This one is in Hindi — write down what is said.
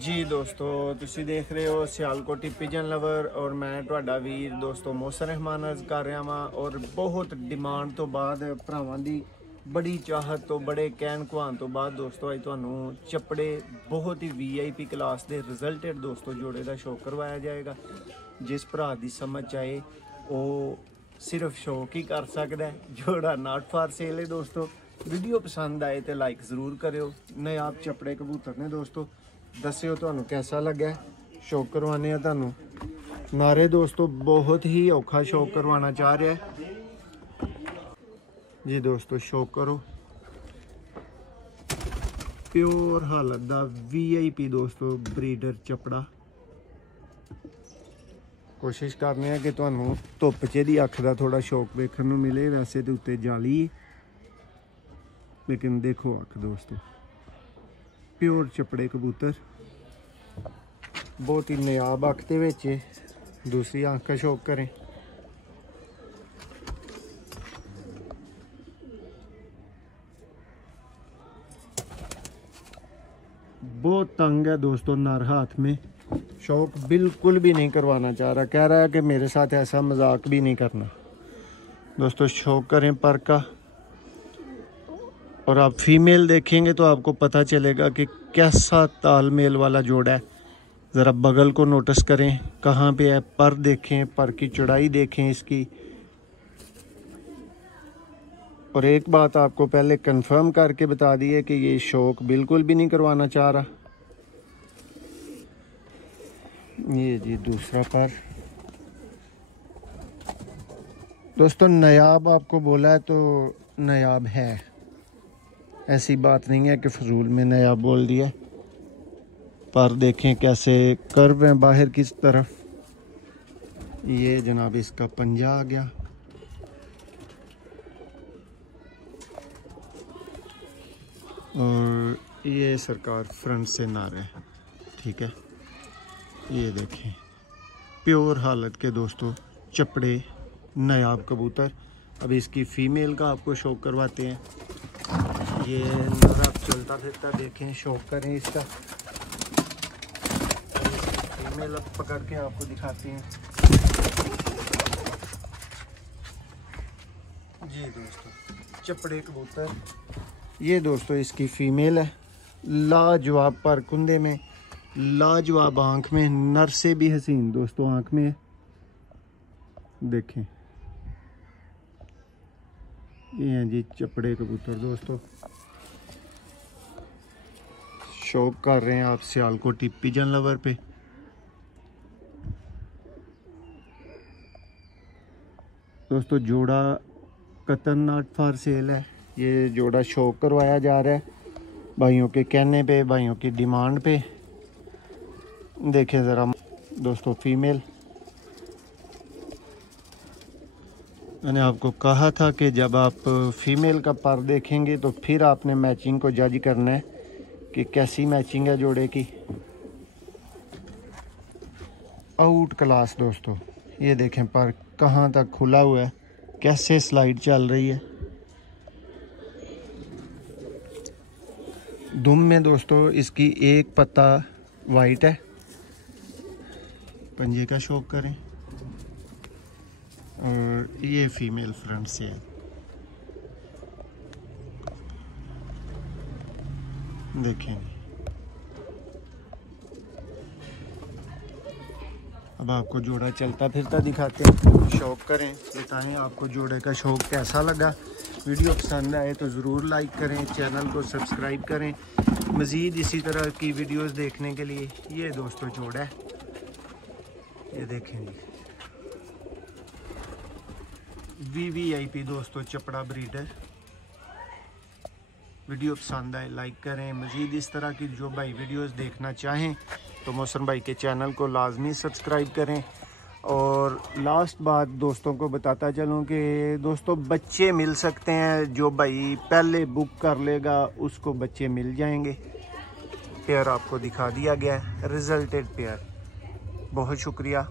जी दोस्तों, तुसी देख रहे हो सियालकोटी पिजन लवर और मैं तुहाडा वीर दोस्तों मौसम रहमान अर्ज कर रहा हाँ। और बहुत डिमांड तो बाद भरावां दी बड़ी चाहत तो बड़े कहन कुहान तो बाद दोस्तों अज तुहानू चपड़े बहुत ही VIP क्लास के रिजल्टेड दोस्तों जोड़े का शौक करवाया जाएगा। जिस भरा की समझ आए वो सिर्फ शौक ही कर सकता है। जोड़ा नॉट फॉर सेल है दोस्तों। वीडियो पसंद आए तो लाइक ज़रूर करो। नायाब चपड़े कबूतर ने दोस्तों, दस्यो तुहानू कैसा लगा। शौक करवाने तुहानू नारे दोस्तों बहुत ही औखा शौक करवाना चाह रहा है जी दोस्तों। शौक करो प्योर हालत का VIP दोस्तों ब्रीडर चपड़ा। कोशिश करने हैं कि तुहानू धुप च दी अख का थोड़ा शौक देखने को मिले। वैसे तो उत्ते जाली लेकिन देखो अख दोस्तों, प्योर चपड़े कबूतर बहुत ही नायाब अख के विच दूसरी अख का शौक करें। बहुत तंग है दोस्तों नर हाथ में। शौक बिल्कुल भी नहीं करवाना चाह रहा, कह रहा है कि मेरे साथ ऐसा मजाक भी नहीं करना दोस्तों। शौक करें पर का। और आप फीमेल देखेंगे तो आपको पता चलेगा कि कैसा तालमेल वाला जोड़ा है। ज़रा बगल को नोटिस करें कहाँ पे है, पर देखें, पर की चौड़ाई देखें इसकी। और एक बात आपको पहले कंफर्म करके बता दी है कि ये शौक बिल्कुल भी नहीं करवाना चाह रहा। ये जी दूसरा पर दोस्तों नायाब आपको बोला है तो नायाब है, ऐसी बात नहीं है कि फजूल में नायाब बोल दिया। पर देखें कैसे कर्व है बाहर की तरफ। ये जनाब इसका पंजा आ गया। और ये सरकार फ्रंट से नार है, ठीक है। ये देखें प्योर हालत के दोस्तों चपड़े नायाब कबूतर। अब इसकी फीमेल का आपको शौक करवाते हैं। ये नर आप चलता फिरता देखें, शौक करें इसका। फीमेल अब पकड़ के आपको दिखाते हैं जी दोस्तों। चपड़े कबूतर ये दोस्तों इसकी फीमेल है। लाजवाब पर कुंदे में, लाजवाब आंख में, नर से भी हसीन दोस्तों आंख में। देखें ये हैं जी चपड़े कबूतर दोस्तों। शौक कर रहे हैं आप सियालकोटी पिजन लवर पे। दोस्तों जोड़ा कतन नॉट फॉर सेल है। ये जोड़ा शौक करवाया जा रहा है भाइयों के कहने पे, भाइयों की डिमांड पे। देखें ज़रा दोस्तों फीमेल। मैंने आपको कहा था कि जब आप फीमेल का पर देखेंगे तो फिर आपने मैचिंग को जज करना है कि कैसी मैचिंग है जोड़े की। आउट क्लास दोस्तों। ये देखें पर कहाँ तक खुला हुआ है, कैसे स्लाइड चल रही है। दुम में दोस्तों इसकी एक पत्ता वाइट है। पंजे का शौक करें। और ये फीमेल फ्रंट से है। देखें अब आपको जोड़ा चलता फिरता दिखाते हैं। शौक करें, बताएं आपको जोड़े का शौक कैसा लगा। वीडियो पसंद आए तो ज़रूर लाइक करें, चैनल को सब्सक्राइब करें मज़ीद इसी तरह की वीडियोस देखने के लिए। ये दोस्तों जोड़ा है, ये देखेंगे VIP दोस्तों चपड़ा ब्रीडर। वीडियो पसंद आए लाइक करें। मज़ीद इस तरह की जो भाई वीडियोस देखना चाहें तो मोहसन भाई के चैनल को लाजमी सब्सक्राइब करें। और लास्ट बात दोस्तों को बताता चलूं कि दोस्तों बच्चे मिल सकते हैं। जो भाई पहले बुक कर लेगा उसको बच्चे मिल जाएंगे। पेयर आपको दिखा दिया गया है, रिजल्टेड पेयर। बहुत शुक्रिया।